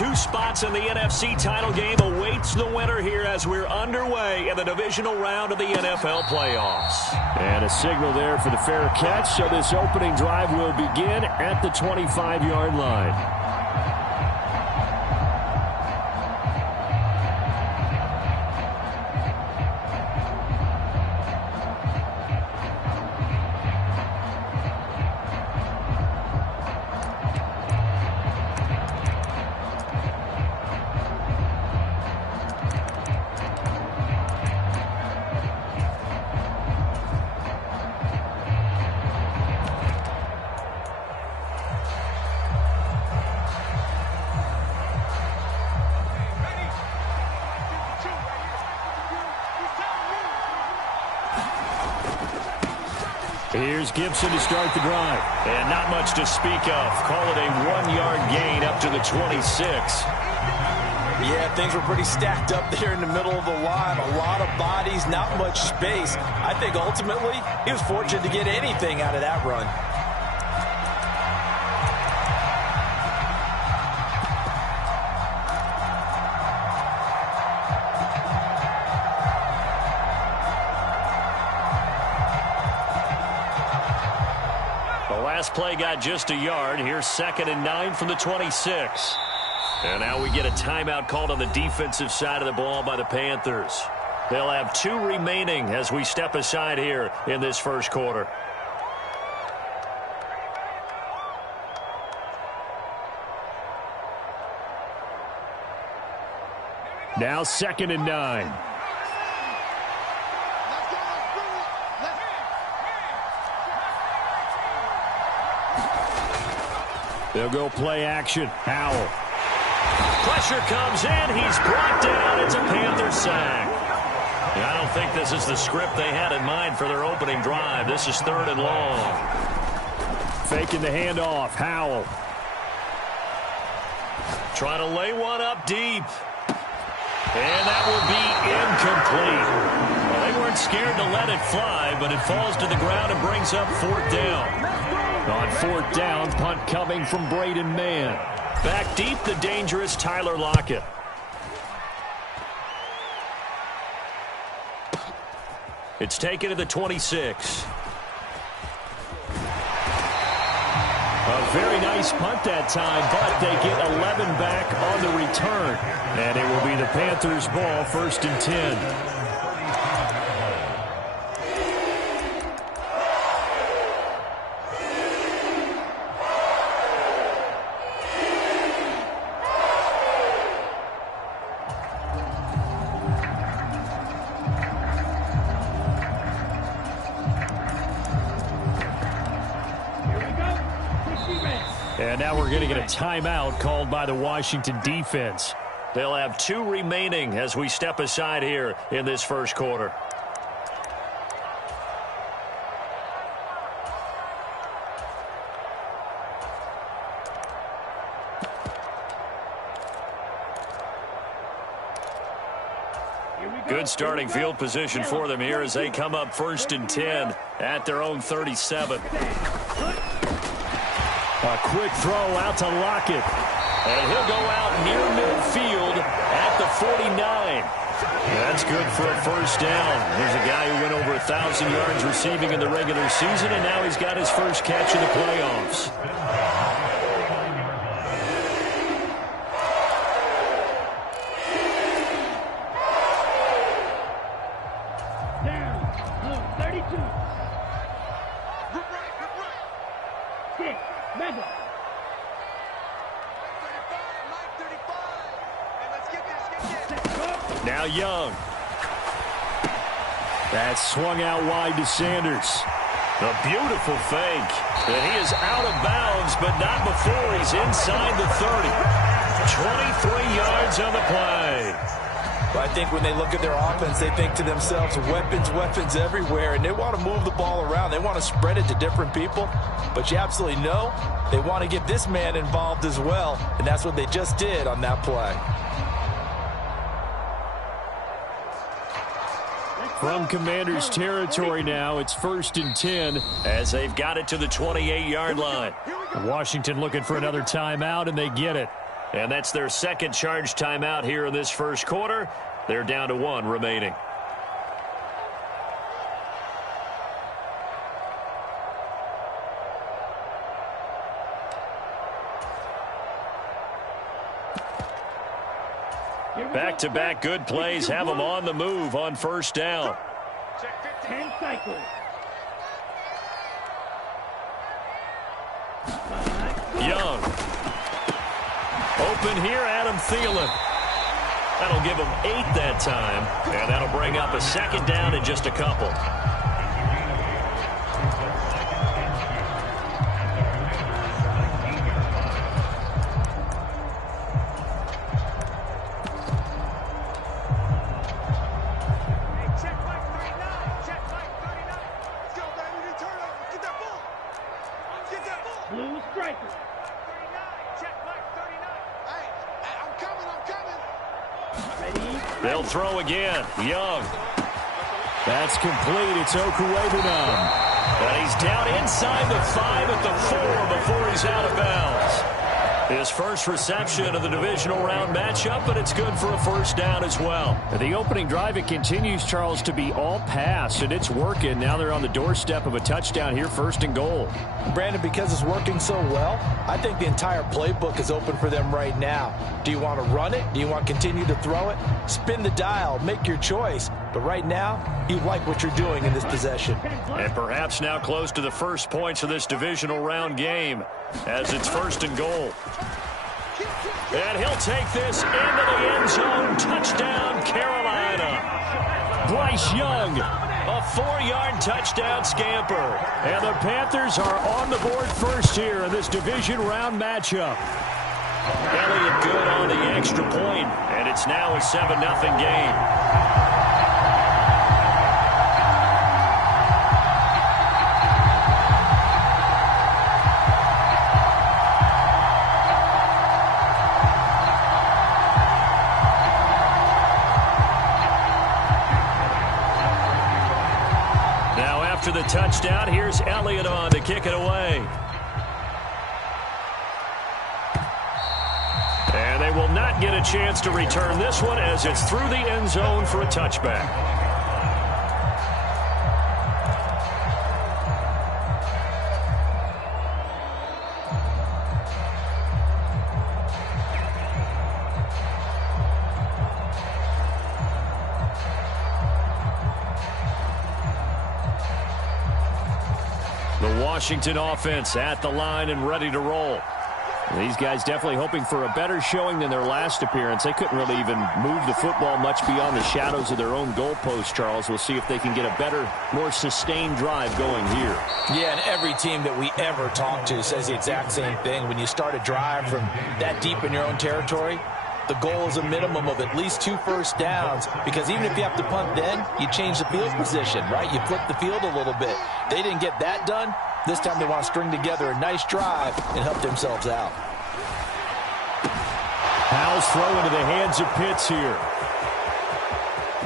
2 spots in the NFC title game awaits the winner here as we're underway in the divisional round of the NFL playoffs. And a signal there for the fair catch, so this opening drive will begin at the 25-yard line. Here's Gibson to start the drive. And not much to speak of. Call it a 1-yard gain up to the 26. Yeah, things were pretty stacked up there in the middle of the line. A lot of bodies, not much space. I think ultimately he was fortunate to get anything out of that run. Last play got just a yard. Here's 2nd and 9 from the 26. And now we get a timeout called on the defensive side of the ball by the Panthers. They'll have 2 remaining as we step aside here in this first quarter. Now 2nd and 9. They'll go play action. Howell. Pressure comes in. He's brought down. It's a Panther sack. I don't think this is the script they had in mind for their opening drive. This is 3rd and long. Faking the handoff. Howell. Trying to lay one up deep. And that will be incomplete. Well, they weren't scared to let it fly, but it falls to the ground and brings up 4th down. On 4th down, punt coming from Braden Mann. Back deep, the dangerous Tyler Lockett. It's taken to the 26. A very nice punt that time, but they get 11 back on the return. And it will be the Panthers' ball, 1st and 10. And now we're going to get a timeout called by the Washington defense. They'll have 2 remaining as we step aside here in this first quarter. Good starting field position for them here as they come up 1st and 10 at their own 37. A quick throw out to Lockett. And he'll go out near midfield at the 49. That's good for a 1st down. Here's a guy who went over 1,000 yards receiving in the regular season, and now he's got his first catch in the playoffs. Now Young. That's swung out wide to Sanders. A beautiful fake. And he is out of bounds, but not before he's inside the 30. 23 yards on the play. But I think when they look at their offense, they think to themselves, weapons everywhere, and they want to move the ball around. They want to spread it to different people. But you absolutely know they want to get this man involved as well, and that's what they just did on that play. From Commanders territory now, it's 1st and 10 as they've got it to the 28-yard line. Washington looking for another timeout, and they get it. And that's their second charge timeout here in this first quarter. They're down to 1 remaining. Back-to-back good plays have them on the move on first down. 10 cycles. Young. Open here, Adam Thielen. That'll give him 8 that time, and that'll bring up a second down in just a couple. They'll throw again. Young. That's complete. It's Okuwebunam. And he's down inside the 5 at the 4 before he's out of bounds. His first reception of the divisional round matchup, but it's good for a first down as well. The opening drive, it continues, Charles, to be all pass, and it's working. Now they're on the doorstep of a touchdown here, 1st and goal. Brandon, because it's working so well, I think the entire playbook is open for them right now. Do you want to run it? Do you want to continue to throw it? Spin the dial. Make your choice. But right now, you like what you're doing in this possession. And perhaps now close to the first points of this divisional round game as it's 1st and goal. And he'll take this into the end zone. Touchdown, Carolina. Bryce Young. A 4-yard touchdown scamper. And the Panthers are on the board first here in this division round matchup. Elliott good on the extra point, and it's now a 7-0 game. After the touchdown, here's Elliott on to kick it away. And they will not get a chance to return this one as it's through the end zone for a touchback. Washington offense at the line and ready to roll. These guys definitely hoping for a better showing than their last appearance. They couldn't really even move the football much beyond the shadows of their own goalpost, Charles. We'll see if they can get a better, more sustained drive going here. Yeah, and every team that we ever talk to says the exact same thing. When you start a drive from that deep in your own territory, the goal is a minimum of at least 2 first downs, because even if you have to punt then, you change the field position, right? You flip the field a little bit. They didn't get that done. This time they want to string together a nice drive and help themselves out. Powell's throw into the hands of Pitts here.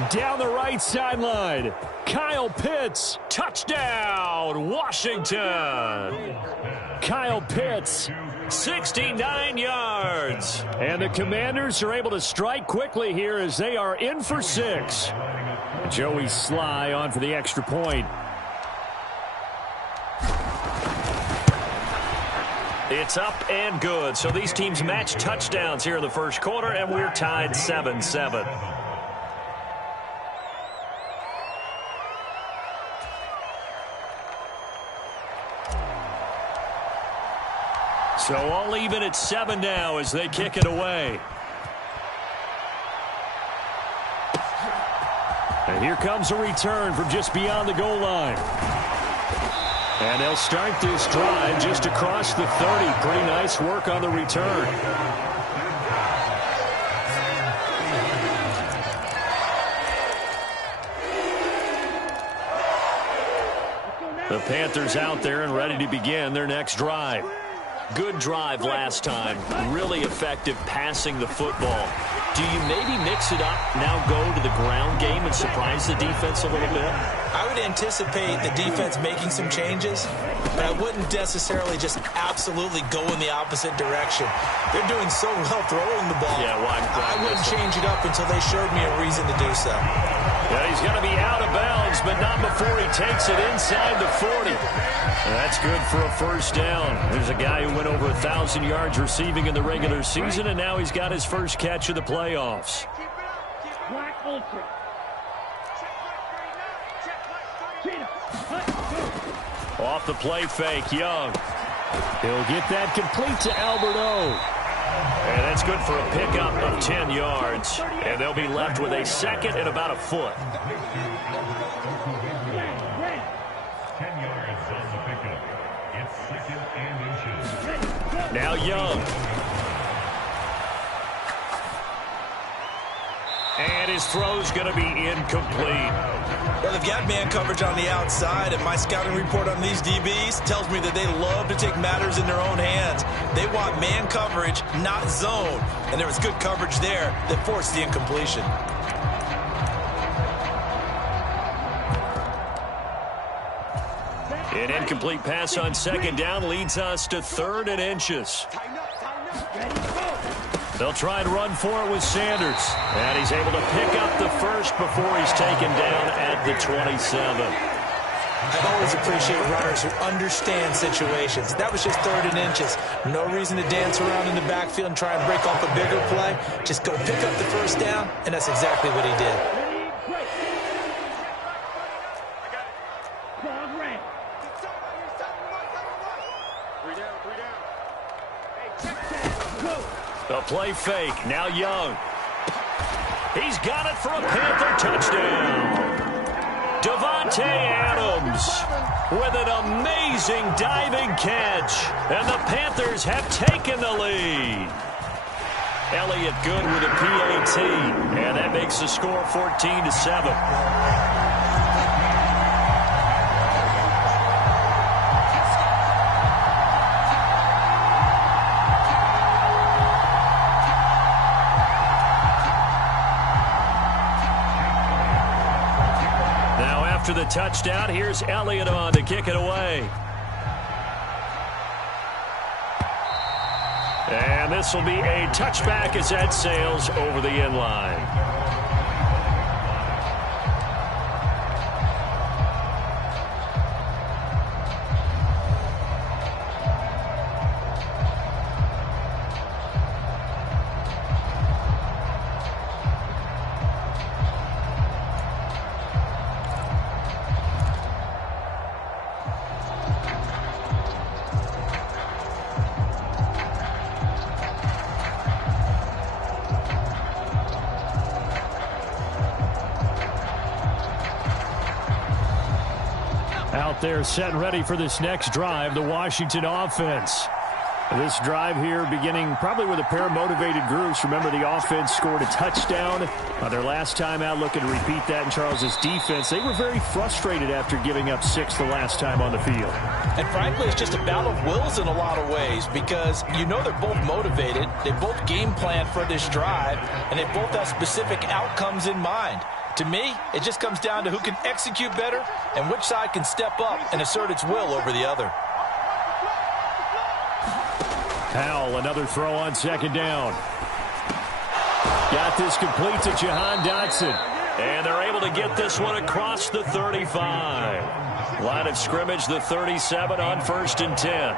Down the right sideline. Kyle Pitts. Touchdown, Washington. Kyle Pitts. 69 yards. And the Commanders are able to strike quickly here as they are in for 6. Joey Sly on for the extra point. It's up and good. So these teams match touchdowns here in the first quarter, and we're tied 7-7. So all even at 7 now as they kick it away. And here comes a return from just beyond the goal line. And they'll start this drive just across the 30. Pretty nice work on the return. The Panthers out there and ready to begin their next drive. Good drive last time. Really effective passing the football. Do you maybe mix it up, now go to the ground game and surprise the defense a little bit? I would anticipate the defense making some changes, but I wouldn't necessarily just absolutely go in the opposite direction. They're doing so well throwing the ball. Yeah, I wouldn't change it up until they showed me a reason to do so. Yeah, he's going to be out of bounds, but not before he takes it inside the 40. That's good for a first down. There's a guy who went over 1,000 yards receiving in the regular season, and now he's got his first catch of the playoffs. Black Ultra. Off the play fake, Young. He'll get that complete to Alberto. And that's good for a pickup of 10 yards. And they'll be left with a second and about a foot. 10 yards on the pickup. It's second and inches. Now Young. And his throw's going to be incomplete. Well, they've got man coverage on the outside, and my scouting report on these DBs tells me that they love to take matters in their own hands. They want man coverage, not zone. And there was good coverage there that forced the incompletion. An incomplete pass on second down leads us to 3rd and inches. They'll try and run for it with Sanders. And he's able to pick up the first before he's taken down at the 27. I always appreciate runners who understand situations. That was just 3rd and inches. No reason to dance around in the backfield and try and break off a bigger play. Just go pick up the first down, and that's exactly what he did. The play fake. Now Young. He's got it for a Panther touchdown. Davante Adams with an amazing diving catch. And the Panthers have taken the lead. Elliott good with a PAT. And that makes the score 14-7. After the touchdown, here's Elliott on to kick it away. And this will be a touchback as that sails over the end line. Out there set and ready for this next drive, the Washington offense. This drive here beginning probably with a pair of motivated groups. Remember, the offense scored a touchdown on their last time out, looking to repeat that in Charles's defense. They were very frustrated after giving up 6 the last time on the field. And frankly, it's just a battle of wills in a lot of ways, because you know they're both motivated, they both game plan for this drive, and they both have specific outcomes in mind. To me, it just comes down to who can execute better and which side can step up and assert its will over the other. Powell, another throw on second down. Got this complete to Jahan Dotson. And they're able to get this one across the 35. Line of scrimmage, the 37 on 1st and 10.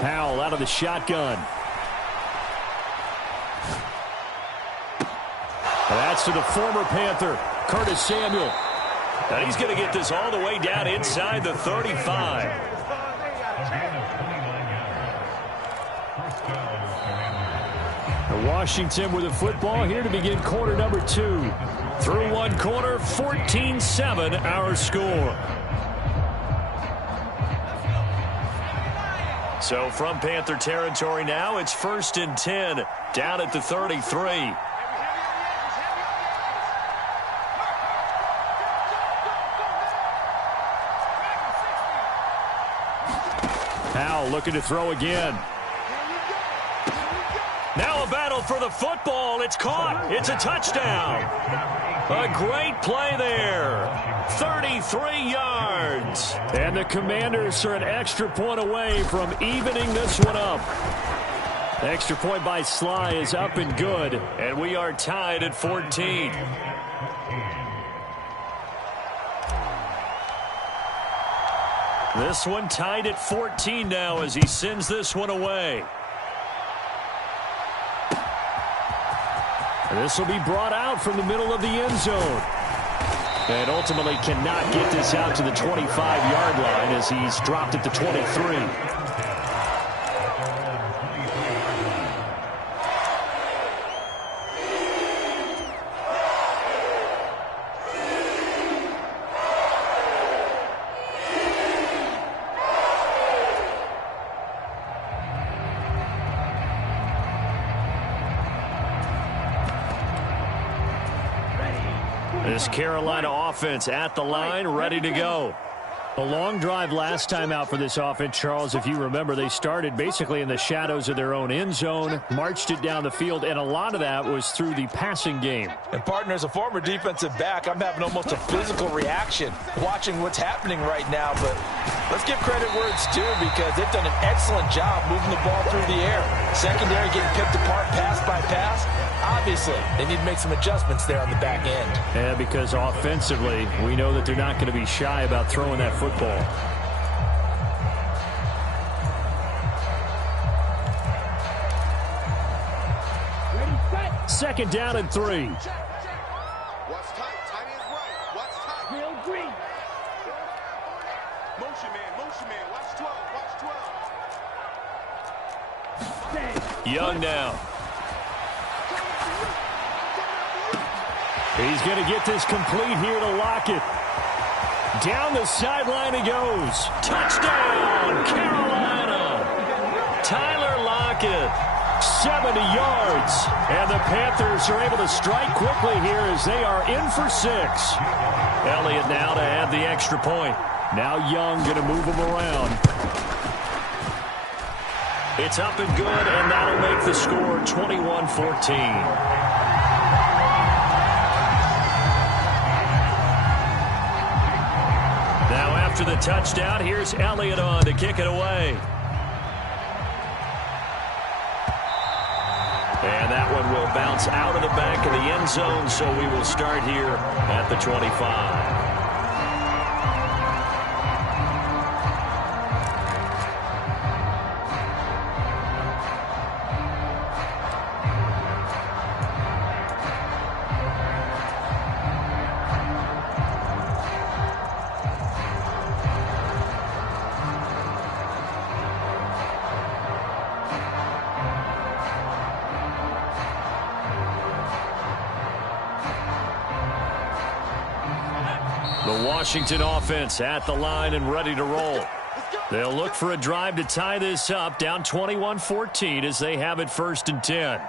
Powell out of the shotgun. That's to the former Panther, Curtis Samuel. And he's going to get this all the way down inside the 35. Washington with the football here to begin quarter number 2. Through one quarter, 14-7 our score. So from Panther territory now, it's 1st and 10 down at the 33. Powell looking to throw again. Now a battle for the football. It's caught. It's a touchdown. A great play there. 33 yards. And the Commanders are an extra point away from evening this one up. The extra point by Sly is up and good. And we are tied at 14. This one tied at 14 now as he sends this one away. This will be brought out from the middle of the end zone. And ultimately cannot get this out to the 25-yard line as he's dropped at the 23. This Carolina offense at the line, ready to go. A long drive last time out for this offense, Charles. If you remember, they started basically in the shadows of their own end zone, marched it down the field, and a lot of that was through the passing game. And, partner, as a former defensive back, I'm having almost a physical reaction watching what's happening right now. But let's give credit where it's due because they've done an excellent job moving the ball through the air. Secondary getting picked apart pass by pass. Obviously, they need to make some adjustments there on the back end. Yeah, because offensively, we know that they're not going to be shy about throwing that football. Second down and 3. What's tight? Tight is right. What's tight? Real green. Motion man. Watch 12. Young now. He's going to get this complete here to Lockett. Down the sideline he goes. Touchdown, Carolina. Tyler Lockett. 70 yards. And the Panthers are able to strike quickly here as they are in for 6. Elliott now to add the extra point. Now Young going to move him around. It's up and good, and that'll make the score 21-14. Now after the touchdown, here's Elliott on to kick it away. And that one will bounce out of the back of the end zone, so we will start here at the 25. The Washington offense at the line and ready to roll. They'll look for a drive to tie this up, down 21-14 as they have it 1st and 10.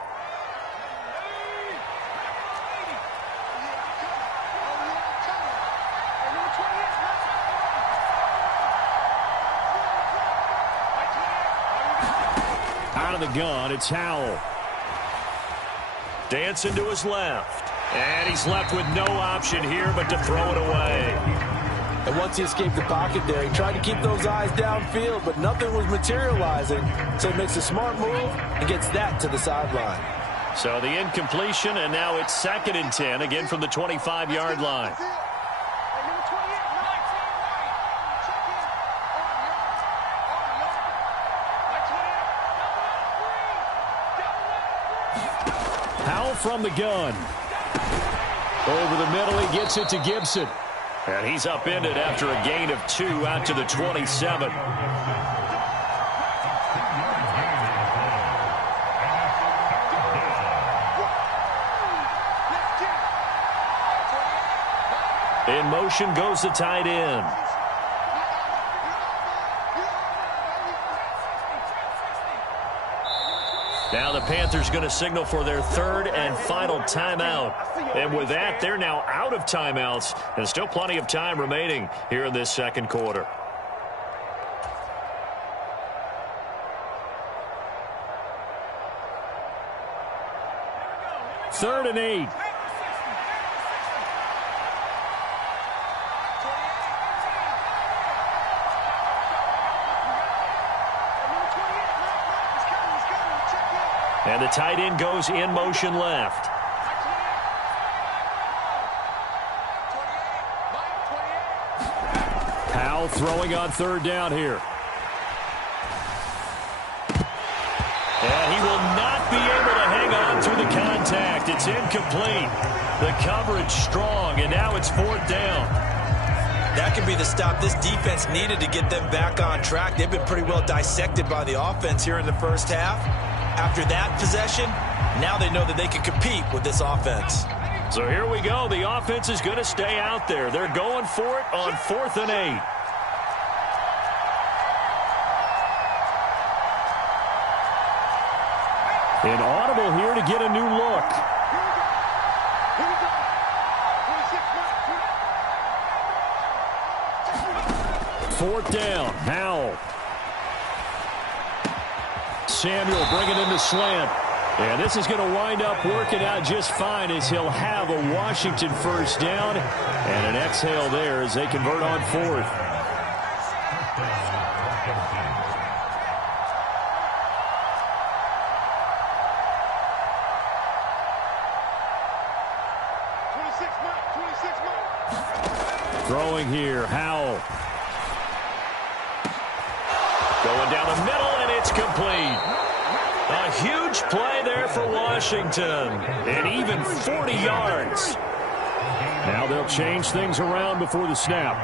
Out of the gun, it's Howell. Dancing to his left. And he's left with no option here but to throw it away. And once he escaped the pocket there, he tried to keep those eyes downfield, but nothing was materializing. So he makes a smart move and gets that to the sideline. So the incompletion, and now it's 2nd and 10, again from the 25-yard line. Howell from the gun. Over the middle, he gets it to Gibson. And he's upended after a gain of 2 out to the 27. In motion goes the tight end. Now the Panthers going to signal for their 3rd and final timeout. And with that, they're now out of timeouts. And still plenty of time remaining here in this 2nd quarter. 3rd and 8. And the tight end goes in motion left. Powell throwing on 3rd down here. And he will not be able to hang on through the contact. It's incomplete. The coverage strong, and now it's 4th down. That could be the stop this defense needed to get them back on track. They've been pretty well dissected by the offense here in the first half. After that possession, now they know that they can compete with this offense. So here we go. The offense is going to stay out there. They're going for it on 4th and 8. An audible here to get a new look. Fourth down, Howell. Samuel bringing in the slant. And this is going to wind up working out just fine as he'll have a Washington first down. And an exhale there as they convert on 4th. Throwing here, Howell. Going down the middle, and it's complete. A huge play there for Washington. And even 40 yards. Now they'll change things around before the snap.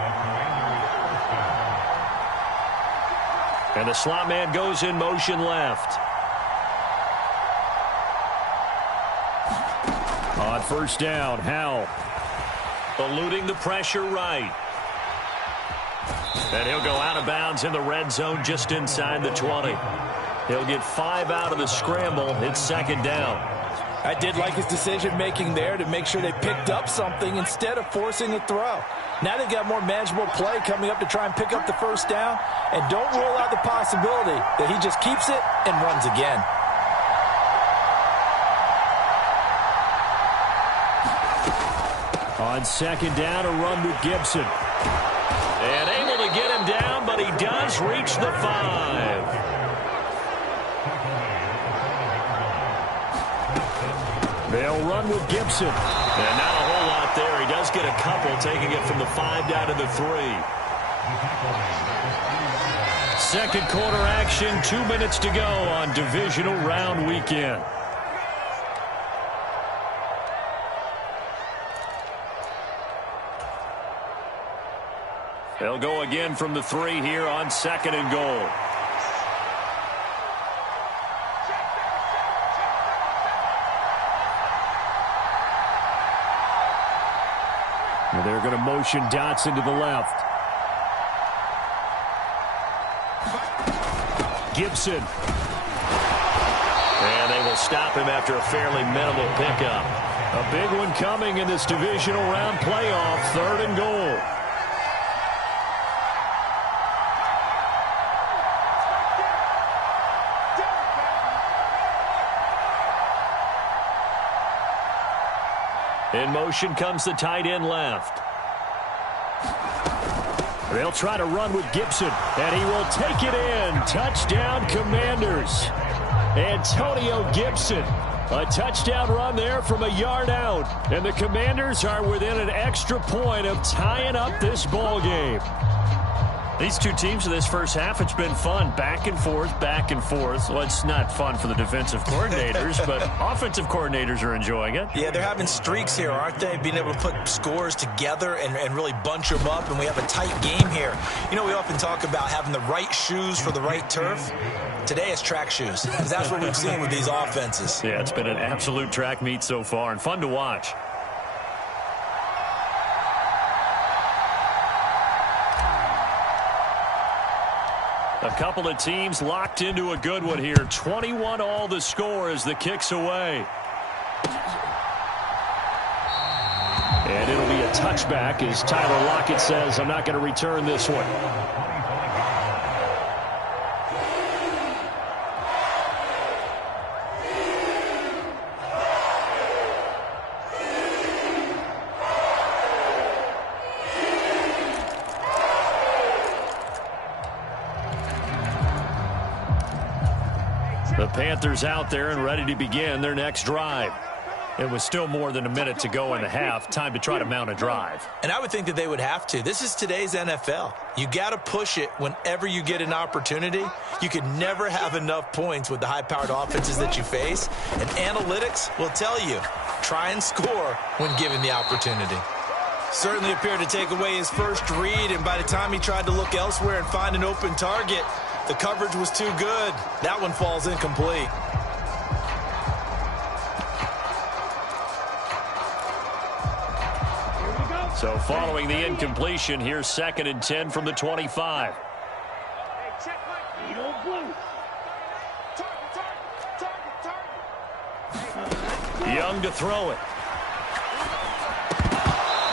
And the slot man goes in motion left. On first down, Howell. Eluding the pressure right. And he'll go out of bounds in the red zone just inside the 20. He'll get 5 out of the scramble. It's 2nd down. I did like his decision-making there to make sure they picked up something instead of forcing a throw. Now they've got more manageable play coming up to try and pick up the first down. And don't rule out the possibility that he just keeps it and runs again. On 2nd down, a run with Gibson. And able to get him down, but he does reach the 5. They'll run with Gibson. And not a whole lot there. He does get a couple, taking it from the 5 down to the 3. Second quarter action, 2 minutes to go on divisional round weekend. They'll go again from the 3 here on 2nd and goal. And they're going to motion Dotson to the left. Gibson. And they will stop him after a fairly minimal pickup. A big one coming in this divisional round playoff, 3rd and goal. In motion comes the tight end left. They'll try to run with Gibson, and he will take it in. Touchdown, Commanders. Antonio Gibson. A touchdown run there from a yard out. And the Commanders are within an extra point of tying up this ball game. These two teams in this first half, it's been fun. Back and forth, back and forth. Well, it's not fun for the defensive coordinators, but offensive coordinators are enjoying it. Yeah, they're having streaks here, aren't they? Being able to put scores together and really bunch them up, and we have a tight game here. You know, we often talk about having the right shoes for the right turf. Today it's track shoes, because that's what we've seen with these offenses. Yeah, it's been an absolute track meet so far, and fun to watch. A couple of teams locked into a good one here. 21 all the score as the kick's away. And it'll be a touchback as Tyler Lockett says, I'm not going to return this one. The Panthers out there and ready to begin their next drive. It was still more than a minute to go in the half. Time to try to mount a drive. And I would think that they would have to. This is today's NFL. You got to push it whenever you get an opportunity. You can never have enough points with the high-powered offenses that you face. And analytics will tell you, try and score when given the opportunity. Certainly appeared to take away his first read, and by the time he tried to look elsewhere and find an open target, the coverage was too good. That one falls incomplete. So following the incompletion, here's 2nd and 10 from the 25. Young to throw it.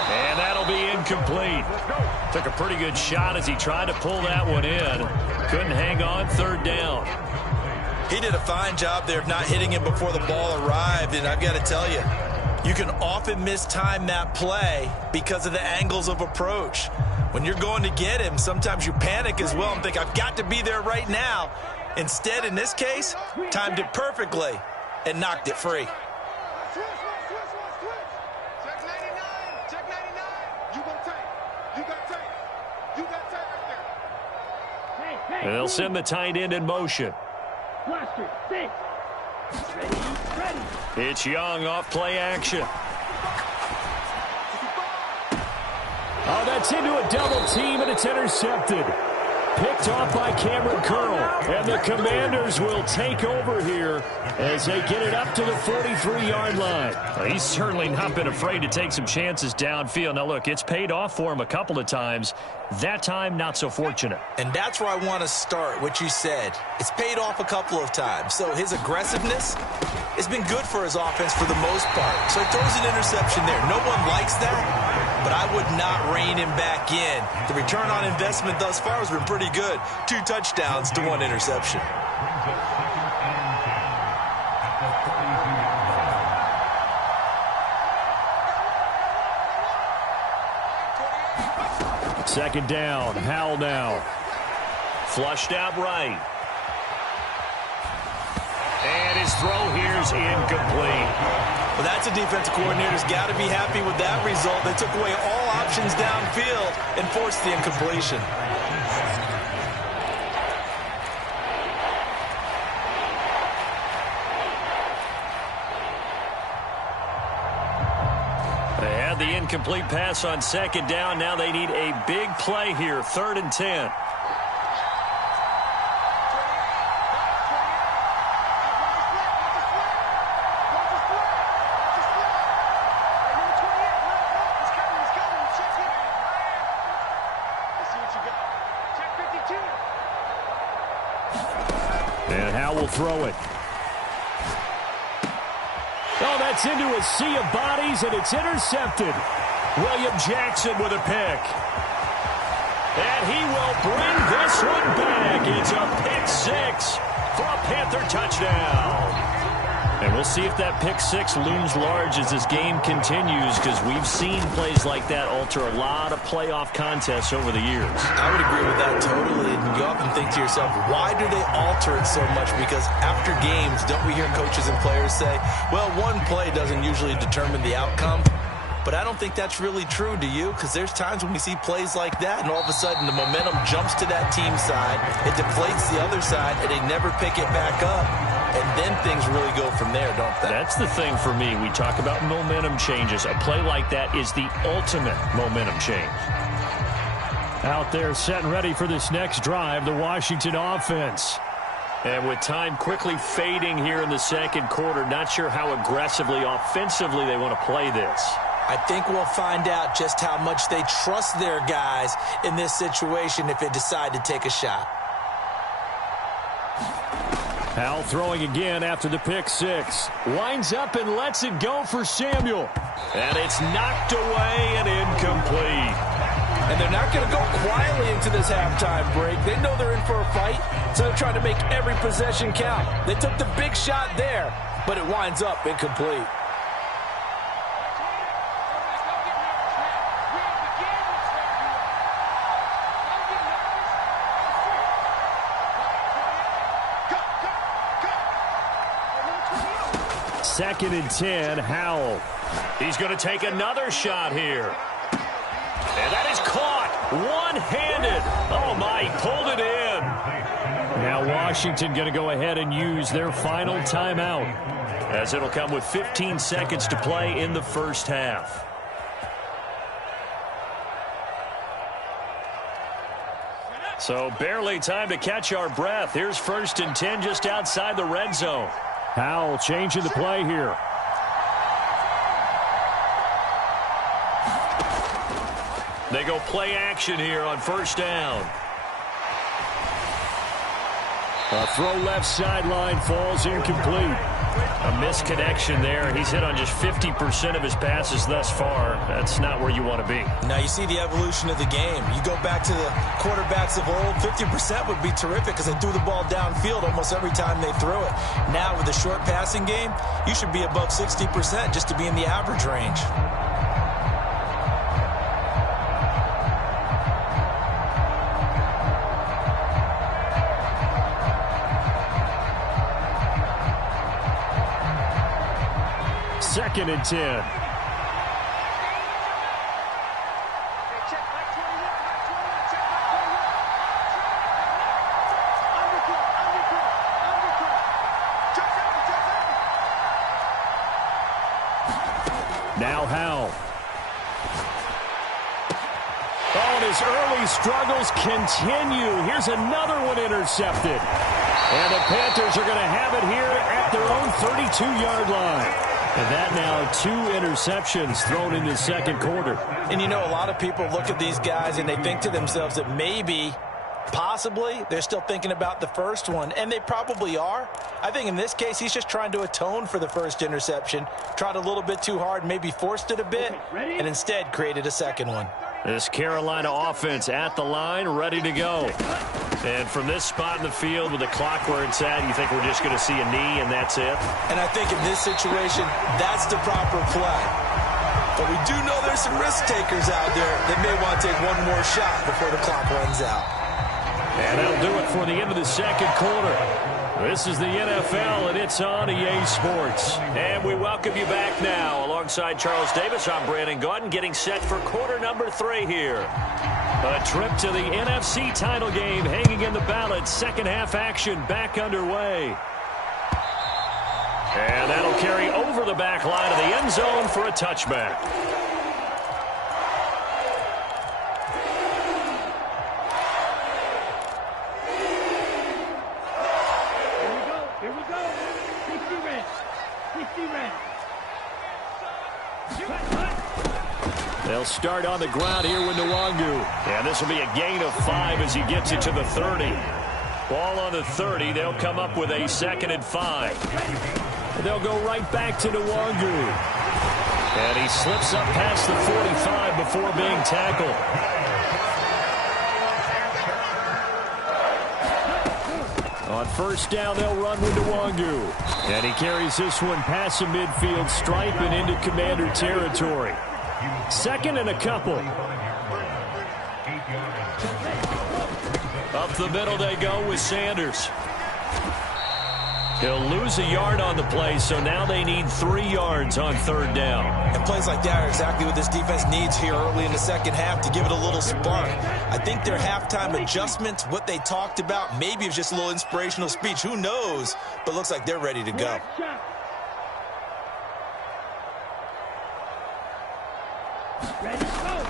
And that'll be incomplete. Took a pretty good shot as he tried to pull that one in. Couldn't hang on, 3rd down. He did a fine job there of not hitting him before the ball arrived, and I've got to tell you, you can often mistime that play because of the angles of approach. When you're going to get him, sometimes you panic as well and think, I've got to be there right now. Instead, in this case, timed it perfectly and knocked it free. Check 99. Check 99. You got tape. You got tape. You got tape right there. And they'll send the tight end in motion. Blaster, 6. Ready. It's Young off play action. Oh, that's into a double team, and it's intercepted. Picked off by Cameron Curl. And the Commanders will take over here as they get it up to the 43-yard line. Well, he's certainly not been afraid to take some chances downfield. Now, look, it's paid off for him a couple of times. That time, not so fortunate. And that's where I want to start, what you said. It's paid off a couple of times. So his aggressiveness has been good for his offense for the most part. So he throws an interception there. No one likes that, but I would not rein him back in. The return on investment thus far has been pretty good. 2 touchdowns to 1 interception. Second down, Howell now. Flushed out right. And his throw here's incomplete. Well, that's a defensive coordinator's got to be happy with that result. They took away all options downfield and forced the incompletion. They had the incomplete pass on 2nd down. Now they need a big play here, 3rd and 10. And Howell will throw it. Oh, that's into a sea of bodies, and it's intercepted. William Jackson with a pick. And he will bring this one back. It's a pick 6 for a Panther touchdown. And we'll see if that pick 6 looms large as this game continues, because we've seen plays like that alter a lot of playoff contests over the years. I would agree with that totally. And you often think to yourself, why do they alter it so much? Because after games, don't we hear coaches and players say, well, one play doesn't usually determine the outcome? But I don't think that's really true, do you? Because there's times when we see plays like that, and all of a sudden the momentum jumps to that team side, it deflates the other side, and they never pick it back up. And then things really go from there, don't they? That's the thing for me. We talk about momentum changes. A play like that is the ultimate momentum change. Out there set and ready for this next drive, the Washington offense. And with time quickly fading here in the 2nd quarter, not sure how aggressively, offensively they want to play this. I think we'll find out just how much they trust their guys in this situation if they decide to take a shot. Howell throwing again after the pick 6. Winds up and lets it go for Samuel. And it's knocked away and incomplete. And they're not going to go quietly into this halftime break. They know they're in for a fight, so they're trying to make every possession count. They took the big shot there, but it winds up incomplete. 2nd and 10, Howell. He's going to take another shot here. And that is caught one-handed. Oh, my, he pulled it in. Now Washington going to go ahead and use their final timeout, as it'll come with 15 seconds to play in the first half. So barely time to catch our breath. Here's 1st and 10 just outside the red zone. Howell changing the play here. They go play action here on 1st down. A throw left sideline falls incomplete. A misconnection there. He's hit on just 50% of his passes thus far. That's not where you want to be. Now you see the evolution of the game. You go back to the quarterbacks of old, 50% would be terrific because they threw the ball downfield almost every time they threw it. Now with the short passing game, you should be above 60% just to be in the average range. Second and 10. Now Howell. Oh, and his early struggles continue. Here's another one intercepted. And the Panthers are going to have it here at their own 32-yard line. And that now 2 interceptions thrown in the second quarter. And you know, a lot of people look at these guys and they think to themselves that maybe, possibly, they're still thinking about the first one. And they probably are. I think in this case, he's just trying to atone for the first interception. Tried a little bit too hard, maybe forced it a bit, and instead created a second one. This Carolina offense at the line, ready to go. And from this spot in the field with the clock where it's at, you think we're just going to see a knee and that's it? And I think in this situation, that's the proper play. But we do know there's some risk takers out there that may want to take one more shot before the clock runs out. And that'll do it for the end of the second quarter. This is the NFL, and it's on EA Sports. And we welcome you back now. Alongside Charles Davis, I'm Brandon Gaudin, getting set for quarter number 3 here. A trip to the NFC title game hanging in the balance. Second half action back underway. And that'll carry over the back line of the end zone for a touchback. They'll start on the ground here with Nwangu. And this will be a gain of 5 as he gets it to the 30. Ball on the 30. They'll come up with a 2nd and 5. They'll go right back to Nwangu. And he slips up past the 45 before being tackled. On 1st down, they'll run with Nwangu. And he carries this one past the midfield stripe and into Commander territory. 2nd and a couple. Up the middle they go with Sanders. He'll lose a yard on the play, so now they need 3 yards on 3rd down. And plays like that are exactly what this defense needs here early in the second half to give it a little spark. I think their halftime adjustments, what they talked about, maybe it's just a little inspirational speech. Who knows? But looks like they're ready to go.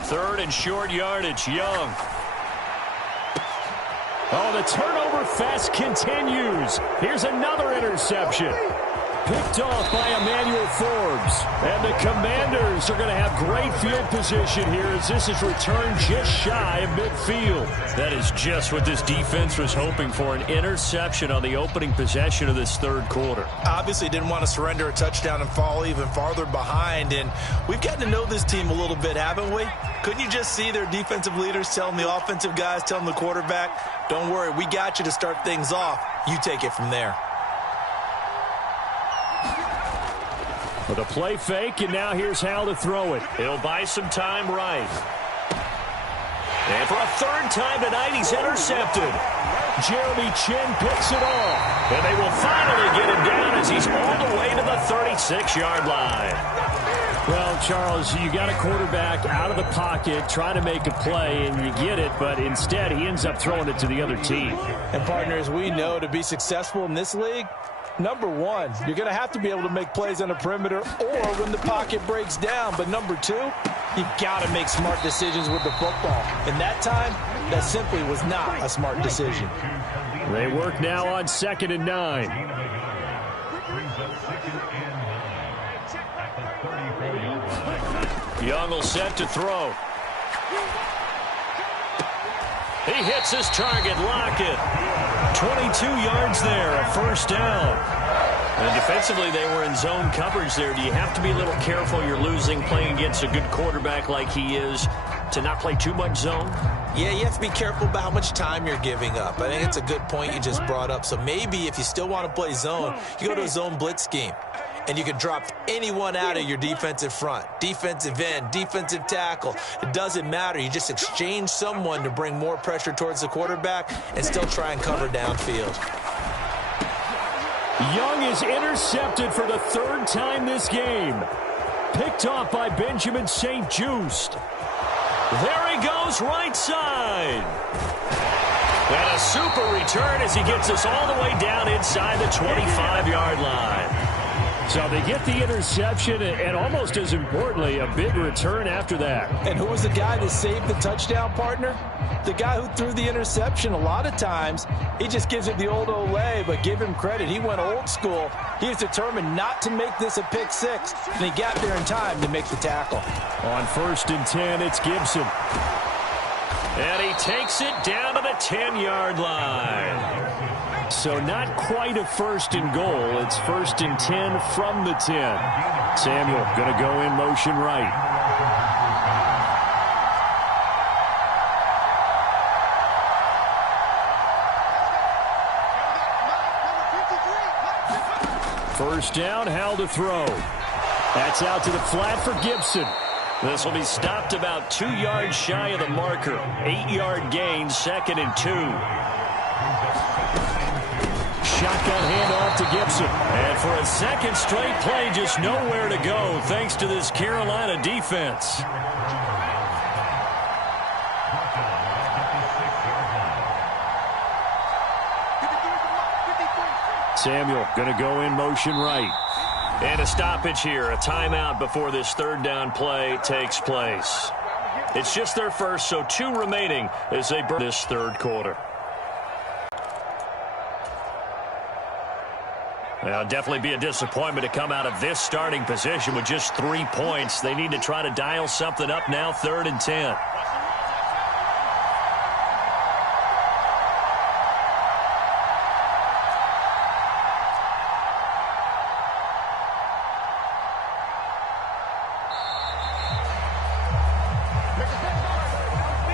3rd and short yardage, Young. Oh, the turnover fest continues. Here's another interception. Picked off by Emmanuel Forbes. And the Commanders are going to have great field position here as this is returned just shy of midfield. That is just what this defense was hoping for, an interception on the opening possession of this 3rd quarter. Obviously didn't want to surrender a touchdown and fall even farther behind. And we've gotten to know this team a little bit, haven't we? Couldn't you just see their defensive leaders telling the offensive guys, telling the quarterback, don't worry, we got you to start things off. You take it from there. With a play fake, and now here's how to throw it. He'll buy some time right. And And for a third time tonight, he's intercepted. Jeremy Chin picks it off. And they will finally get him down as he's all the way to the 36-yard line. Well, Charles, you got a quarterback out of the pocket trying to make a play, and you get it, but instead he ends up throwing it to the other team. And partners, we know to be successful in this league, number one, you're going to have to be able to make plays on the perimeter or when the pocket breaks down. But number two, you got to make smart decisions with the football. And that time, that simply was not a smart decision. They work now on 2nd and 9. Young will set to throw. He hits his target, Lockett. 22 yards there, a first down. And defensively, they were in zone coverage there. Do you have to be a little careful? You're losing playing against a good quarterback like he is to not play too much zone? Yeah, you have to be careful about how much time you're giving up. I think it's a good point you just brought up. So maybe if you still want to play zone, you go to a zone blitz scheme. And you can drop anyone out of your defensive front. Defensive end, defensive tackle. It doesn't matter. You just exchange someone to bring more pressure towards the quarterback and still try and cover downfield. Young is intercepted for the third time this game. Picked off by Benjamin St. Juste. There he goes, right side. And a super return as he gets us all the way down inside the 25-yard line. So they get the interception, and almost as importantly, a big return after that. And who was the guy that saved the touchdown, partner? The guy who threw the interception. A lot of times, he just gives it the old Olay, but give him credit. He went old school. He was determined not to make this a pick six, and he got there in time to make the tackle. On 1st and 10, it's Gibson. And he takes it down to the 10-yard line. So not quite a 1st and goal. It's 1st and 10 from the 10. Samuel going to go in motion right. First down, Howell to throw. That's out to the flat for Gibson. This will be stopped about 2 yards shy of the marker. 8-yard gain, 2nd and 2. Shotgun handoff to Gibson. And for a second straight play, just nowhere to go thanks to this Carolina defense. Samuel going to go in motion right. And a stoppage here, a timeout before this third down play takes place. It's just their first, so 2 remaining as they burn this third quarter. Well, definitely be a disappointment to come out of this starting position with just 3 points. They need to try to dial something up now, 3rd and 10.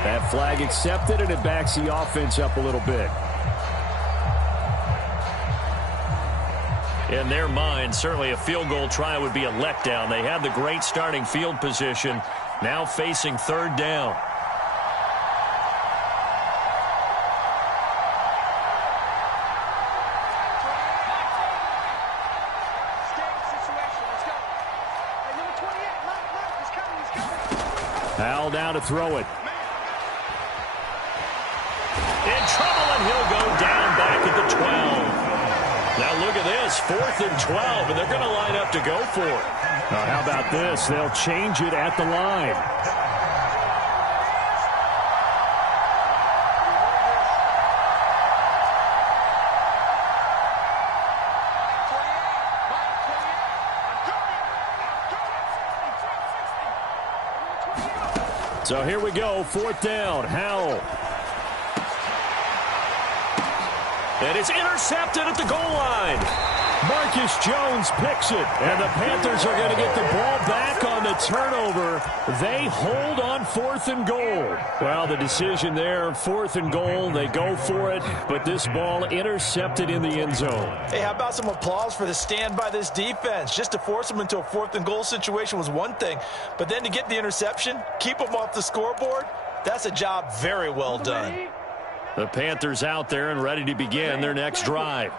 That flag accepted, and it backs the offense up a little bit. In their mind, certainly a field goal try would be a letdown. They had the great starting field position, now facing 3rd down. Howell down to throw it. In trouble, and he'll go down back at the 12. Now look at this, 4th and 12, and they're going to line up to go for it. How about this? They'll change it at the line. So here we go, 4th down, Howell. And it's intercepted at the goal line. Marcus Jones picks it, and the Panthers are going to get the ball back on the turnover. They hold on 4th and goal. Well, the decision there, 4th and goal, they go for it, but this ball intercepted in the end zone. Hey, how about some applause for the stand by this defense? Just to force them into a 4th and goal situation was one thing, but then to get the interception, keep them off the scoreboard, That's a job very well done. The Panthers out there and ready to begin their next drive.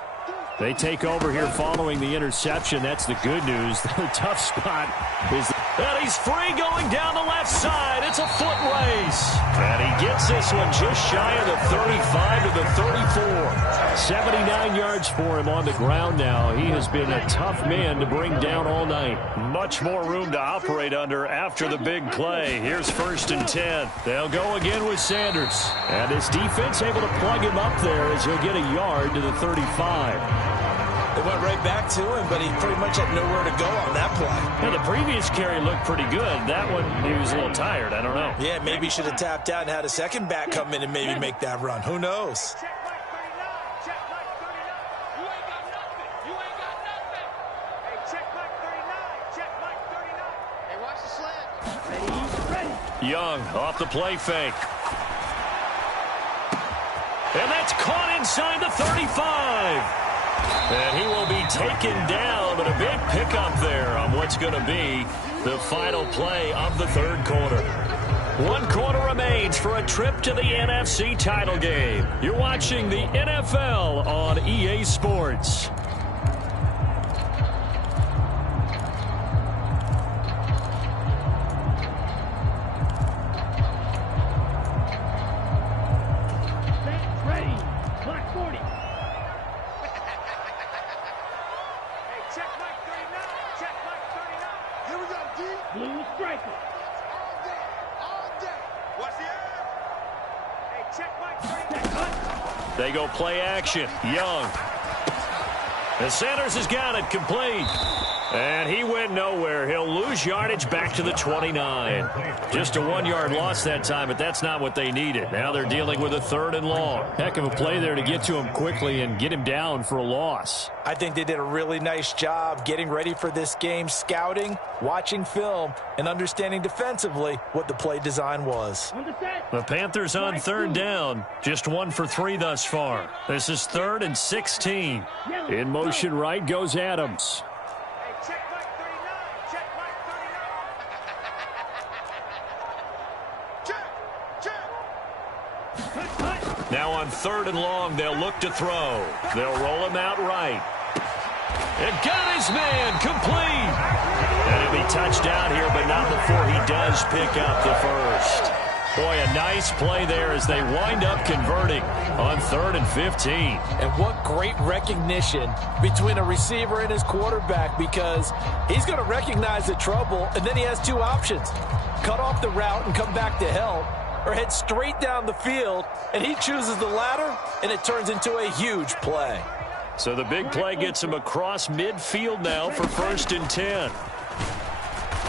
They take over here following the interception. That's the good news. The tough spot is... And he's free going down the left side. It's a foot race. And he gets this one just shy of the 35 to the 34. 79 yards for him on the ground now. He has been a tough man to bring down all night. Much more room to operate under after the big play. Here's 1st and 10. They'll go again with Sanders. And his defense able to plug him up there as he'll get a yard to the 35. They went right back to him, but he pretty much had nowhere to go on that play. Yeah, the previous carry looked pretty good. That one, he was a little tired. I don't know. Yeah, maybe he should have tapped out and had a second back come in and maybe make that run. Who knows? Check Mike 39. You ain't got nothing. You ain't got nothing. Hey, check Mike 39. Check Mike 39. Hey, watch the slant. Ready. Young off the play fake. And that's caught inside the 35. And he will be taken down, but a big pickup there on what's going to be the final play of the third quarter. 1 quarter remains for a trip to the NFC title game. You're watching the NFL on EA Sports. Ready. Black 40. Check Mike 39. Check Mike 39. Here we go, D. Blue striker. All day. All day. Watch the air. Hey, check Mike 39. They go play action. Young. And Sanders has got it complete. And he went nowhere. He'll lose yardage back to the 29. Just a 1-yard loss that time, but that's not what they needed. Now they're dealing with a 3rd and long. Heck of a play there to get to him quickly and get him down for a loss. I think they did a really nice job getting ready for this game, scouting, watching film, and understanding defensively what the play design was. On the set. The Panthers on 3rd down. Just 1 for 3 thus far. This is 3rd and 16. In motion right goes Adams. Hey, check Mike 39. Check Mike 39. Check. Now on 3rd and long, they'll look to throw. They'll roll him out right. And got his man complete. And he'll be touched down here, but not before he does pick up the first. Boy, a nice play there as they wind up converting on 3rd and 15. And what great recognition between a receiver and his quarterback, because he's going to recognize the trouble, and then he has 2 options. Cut off the route and come back to help, or head straight down the field, and he chooses the latter, and it turns into a huge play. So the big play gets him across midfield now for 1st and 10.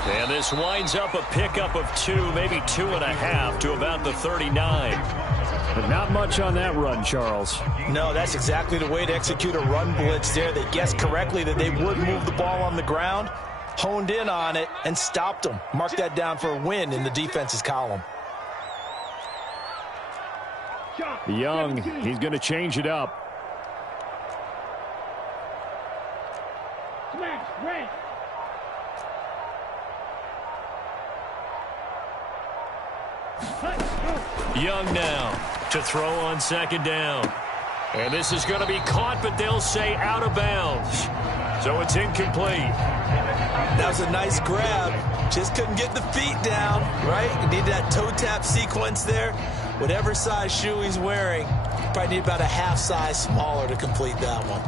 And this winds up a pickup of 2, maybe 2.5 to about the 39. But not much on that run, Charles. No, that's exactly the way to execute a run blitz there. They guessed correctly that they would move the ball on the ground, honed in on it, and stopped them. Mark that down for a win in the defense's column. Young, he's going to change it up. Smash. Red. Young now to throw on 2nd down. And this is going to be caught, but they'll say out of bounds. So it's incomplete. That was a nice grab. Just couldn't get the feet down, right? You need that toe tap sequence there. Whatever size shoe he's wearing, probably need about a half size smaller to complete that one.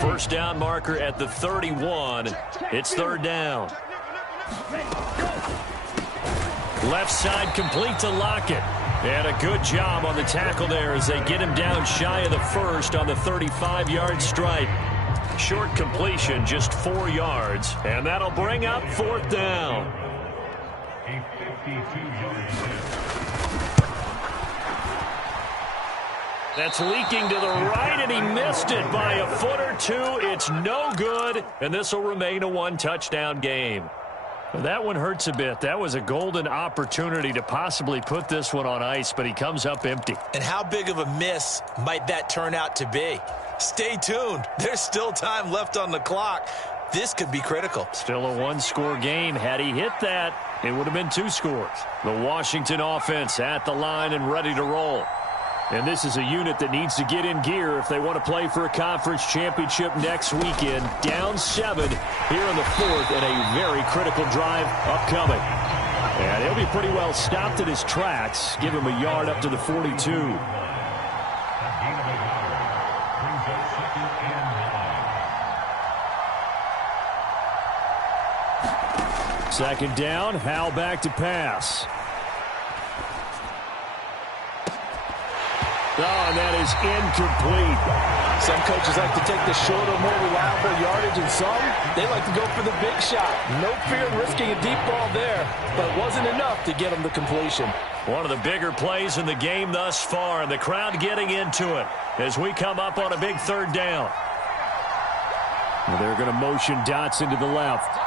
1st down marker at the 31. It's 3rd down. Left side complete to Lockett. And a good job on the tackle there as they get him down shy of the first on the 35-yard stripe. Short completion, just 4 yards. And that'll bring up 4th down. A 52-yard attempt. That's leaking to the right, and he missed it by a foot or 2. It's no good, and this will remain a 1-touchdown game. That one hurts a bit. That was a golden opportunity to possibly put this one on ice, but he comes up empty. And how big of a miss might that turn out to be? Stay tuned. There's still time left on the clock. This could be critical. Still a one-score game. Had he hit that, it would have been 2 scores. The Washington offense at the line and ready to roll. And this is a unit that needs to get in gear if they want to play for a conference championship next weekend. Down 7 here in the 4th, and a very critical drive upcoming. And he'll be pretty well stopped at his tracks. Give him a yard up to the 42. Second down, Howell back to pass. Oh, and that is incomplete. Some coaches like to take the shorter, more reliable yardage, and some, they like to go for the big shot. No fear in risking a deep ball there, but it wasn't enough to get them the completion. One of the bigger plays in the game thus far, and the crowd getting into it as we come up on a big 3rd down. Well, they're going to motion Dotson to the left.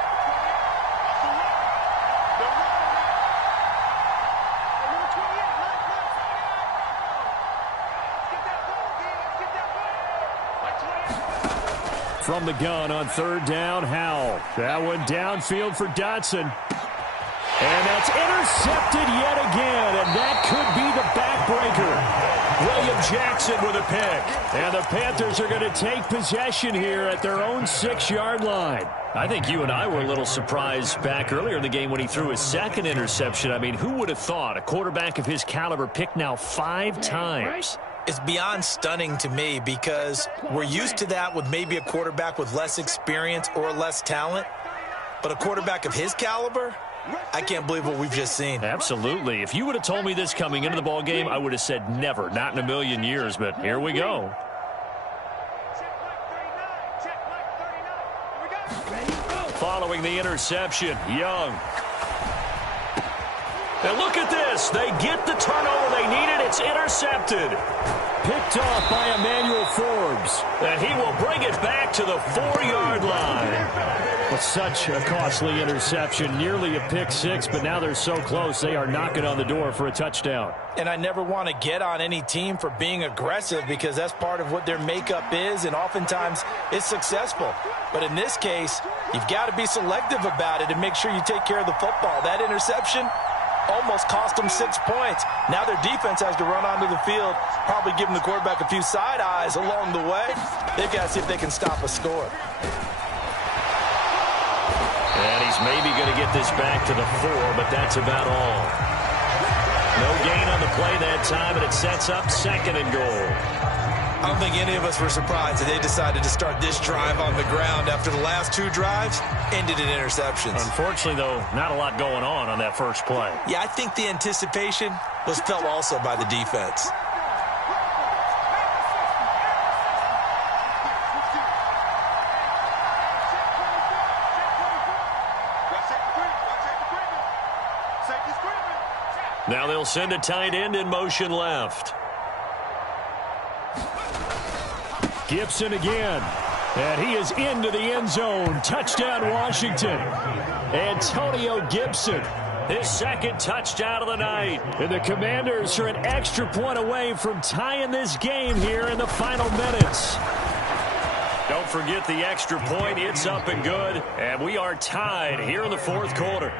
From the gun on 3rd down, Howell. That one downfield for Dotson. And that's intercepted yet again, and that could be the backbreaker. William Jackson with a pick. And the Panthers are going to take possession here at their own 6-yard line. I think you and I were a little surprised back earlier in the game when he threw his 2nd interception. I mean, who would have thought a quarterback of his caliber picked now 5 times? It's beyond stunning to me because we're used to that with maybe a quarterback with less experience or less talent. But a quarterback of his caliber, I can't believe what we've just seen. Absolutely. If you would have told me this coming into the ball game, I would have said never, not in a million years. But here we go. Following the interception, Young. And look at this. They get the turnover they needed. It's intercepted. Picked off by Emmanuel Forbes. And he will bring it back to the 4-yard line. With such a costly interception, nearly a pick 6, but now they're so close they are knocking on the door for a touchdown. And I never want to get on any team for being aggressive because that's part of what their makeup is, and oftentimes it's successful. But in this case, you've got to be selective about it and make sure you take care of the football. That interception almost cost them 6 points. Now their defense has to run onto the field, probably giving the quarterback a few side eyes along the way. They've got to see if they can stop a score. And he's maybe going to get this back to the 4, but that's about all. No gain on the play that time, and it sets up 2nd and goal. I don't think any of us were surprised that they decided to start this drive on the ground after the last 2 drives ended in interceptions. Unfortunately, though, not a lot going on that first play. Yeah, I think the anticipation was felt also by the defense. Now they'll send a tight end in motion left. Gibson again. And he is into the end zone. Touchdown, Washington. Antonio Gibson. His 2nd touchdown of the night. And the Commanders are an extra point away from tying this game here in the final minutes. Don't forget the extra point. It's up and good. And we are tied here in the 4th quarter.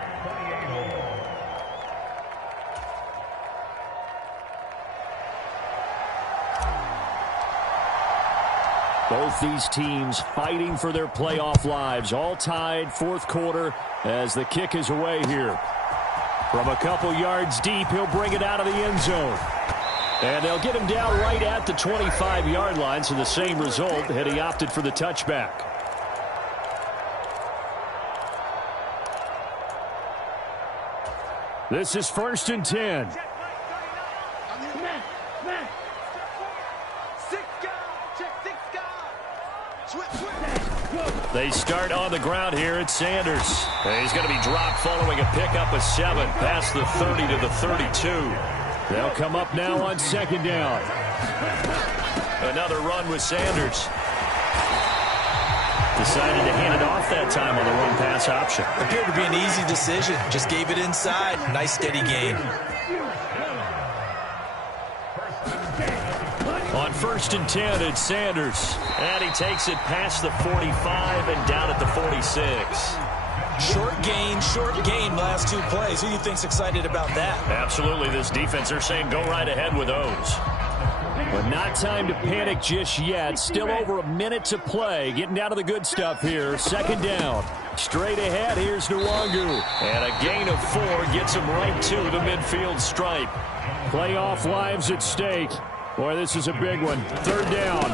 Both these teams fighting for their playoff lives. All tied, 4th quarter as the kick is away here. From a couple yards deep, he'll bring it out of the end zone. And they'll get him down right at the 25-yard line, so the same result had he opted for the touchback. This is 1st and 10. They start on the ground here at Sanders. And he's going to be dropped following a pickup of 7 past the 30 to the 32. They'll come up now on 2nd down. Another run with Sanders. Decided to hand it off that time on the run-pass option. Appeared to be an easy decision. Just gave it inside. Nice steady gain. On 1st and 10, it's Sanders. And he takes it past the 45 and down at the 46. Short gain last 2 plays. Who do you think's excited about that? Absolutely. This defense, they're saying go right ahead with those. But not time to panic just yet. Still over a minute to play. Getting down to the good stuff here. 2nd down. Straight ahead, here's Nwangu. And a gain of 4 gets him right to the midfield stripe. Playoff lives at stake. Boy, this is a big one. 3rd down.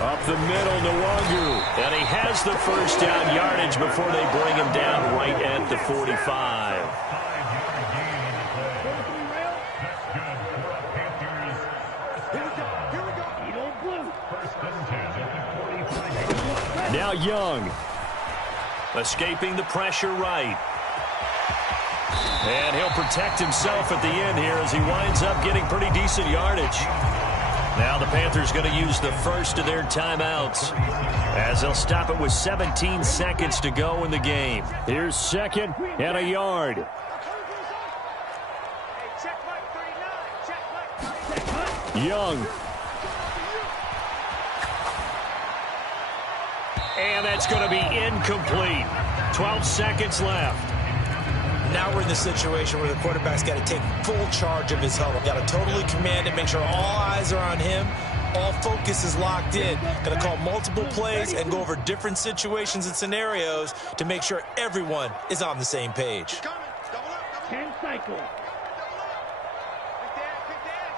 Up the middle, Nwangu. And he has the 1st down yardage before they bring him down right at the 45. Now Young. Escaping the pressure right. And he'll protect himself at the end here as he winds up getting pretty decent yardage. Now the Panthers going to use the first of their timeouts as they'll stop it with 17 seconds to go in the game. Here's 2nd and a yard. Hey, check Mike 39. Check Mike. Young. And that's going to be incomplete. 12 seconds left. Now we're in the situation where the quarterback's got to take full charge of his huddle. Got to totally command it, make sure all eyes are on him. All focus is locked in. Going to call multiple plays and go over different situations and scenarios to make sure everyone is on the same page. 10 cycles.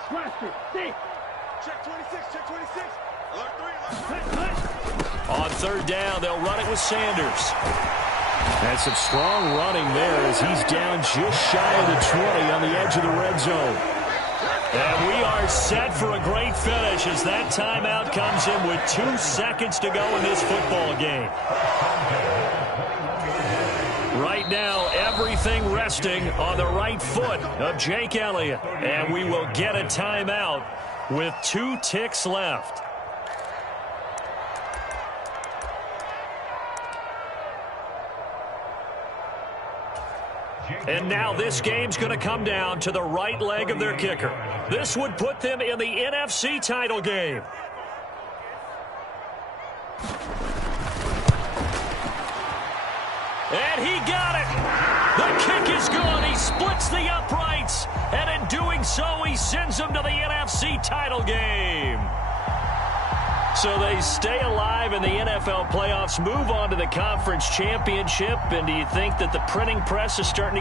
Cluster. 6. Check 26. Check 26. Alert 3. Hut, hut. On 3rd down, they'll run it with Sanders. And some strong running there as he's down just shy of the 20 on the edge of the red zone. And we are set for a great finish as that timeout comes in with 2 seconds to go in this football game. Right now, everything resting on the right foot of Jake Elliott. And we will get a timeout with 2 ticks left. And now this game's going to come down to the right leg of their kicker. This would put them in the NFC title game. And he got it. The kick is good. He splits the uprights. And in doing so, he sends them to the NFC title game. So they stay alive in the NFL playoffs, move on to the conference championship. And do you think that the printing press is starting to get